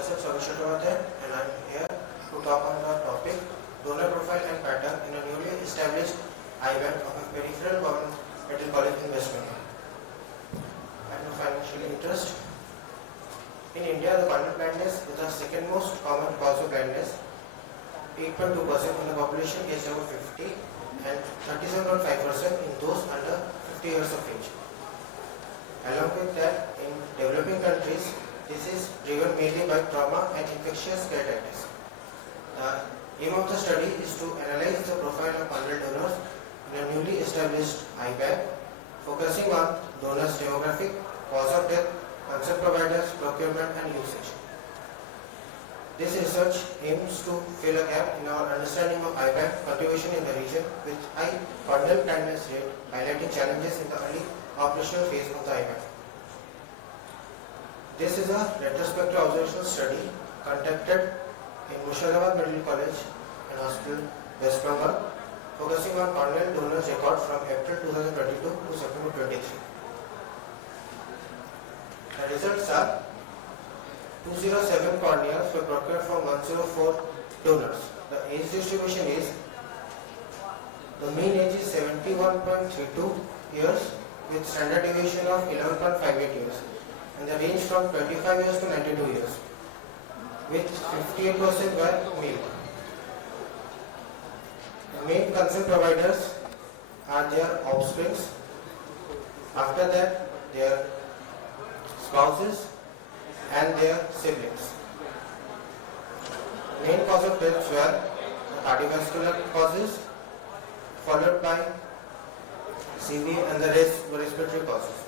Myself Savisha Chaudhary, and I am here to talk on the topic donor profile and pattern in a newly established IBAN of a peripheral government medical college in West Bengal. I am a financial interest. In India, the corneal blindness is the second most common cause of blindness, 8.2% in the population aged over 50 and 37.5% in those under 50 years of age. Along with that, in developing countries, this is driven mainly by trauma and infectious keratitis. The aim of the study is to analyze the profile of corneal donors in a newly established IBAN, focusing on donors' demographic, cause of death, consent providers, procurement and usage. This research aims to fill a gap in our understanding of IBAN contribution in the region with high corneal blindness rate, highlighting challenges in the early operational phase of the IBAN. This is a retrospective observational study conducted in Murshidabad Medical College and Hospital, West Bengal, focusing on corneal donors record from April 2022 to September 23. The results are 207 corneas were procured from 104 donors. The age distribution is, the mean age is 71.32 years with standard deviation of 11.58 years, and the range from 25 years to 92 years, with 58% were male. The main consent providers are their offsprings, after that their spouses and their siblings. Main cause of deaths were cardiovascular causes, followed by CV, and the rest were respiratory causes.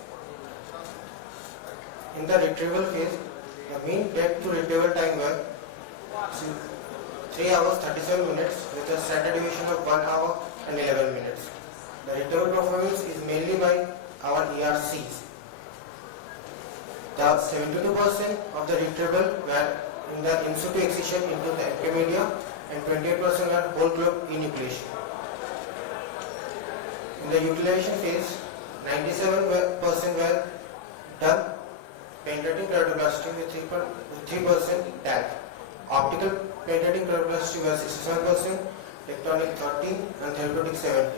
In the retrieval phase, the mean death to retrieval time were 3 hours 37 minutes with a standard deviation of 1 hour and 11 minutes. The retrieval performance is mainly by our ERCs. The 72% of the retrieval were in the in situ excision into the epimedia and 28% were whole globe enucleation. In the utilization phase, 97% were done penetrating keratoplasty with 3% DALF. Optical penetrating keratoplasty was 67%, tectonic 13% and therapeutic 17%,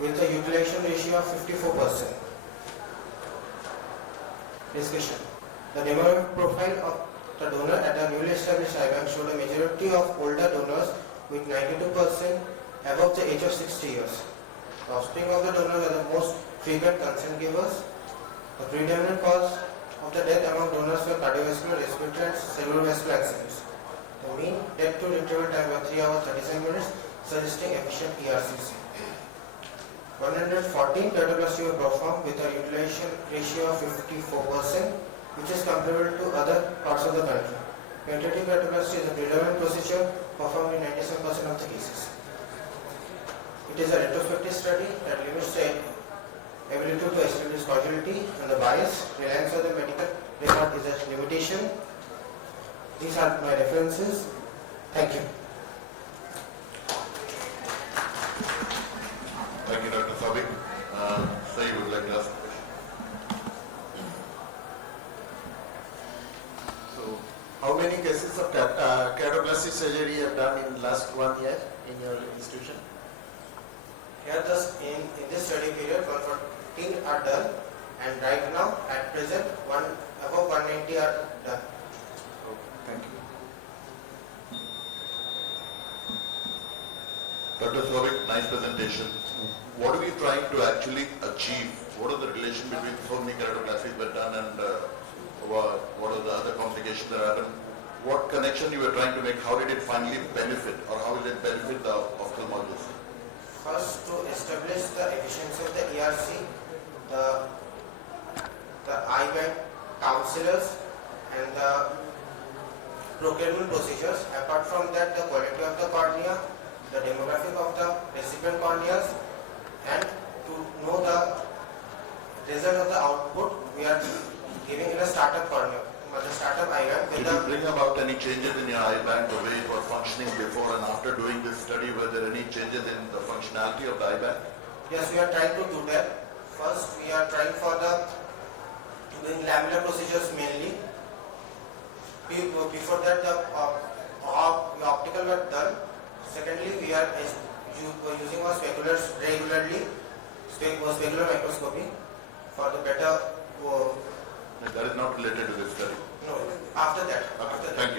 with a utilization ratio of 54%. Discussion. The demographic profile of the donor at the newly established IBAN showed a majority of older donors with 92% above the age of 60 years. The offspring of the donor were the most frequent consent givers. The predominant cause of the death among donors were cardiovascular, respiratory and cerebrovascular accidents. The mean death to retrieval time was 3 hours 37 minutes, suggesting efficient ERCs. 114 keratoplasty were performed with a utilization ratio of 54%, which is comparable to other parts of the country. Penetrating keratoplasty is a predominant procedure performed in 97% of the cases. It is a retrospective study that limits the ability to establish causality and the bias. Reliance on the medical record is a limitation. These are my references. Thank you. Thank you, Dr. Sabik. Saeed would like to ask a question. So, how many cases of keratoplasty surgery you have done in last 1 year in your institution? Here, in this study period, 114 are done, and right now, at present, above 190 are done. Okay, thank you. Dr. Sabik, nice presentation. What are we trying to actually achieve? What are the relation between so many keratoplasties were done and what are the other complications that happen? What connection you were trying to make? How did it finally benefit, or how will it benefit the ophthalmologist? First, to establish the efficiency of the ERC, the IBAN counselors and the procurement procedures. Apart from that, the quality of the cornea, the demographic of the recipient corneas, and to know the result of the output we are giving in a startup cornea, the startup IBAN. Did you bring about any changes in your IBAN, the way it was functioning before and after doing this study? Were there any changes in the functionality of the IBAN? Yes, we are trying to do that. First, we are trying for the doing lamellar procedures mainly, Before that, the optical were done. Secondly, we are using our speculars regularly, specular microscopy for the better. That is not related to this study. No, after that. Okay, thank you.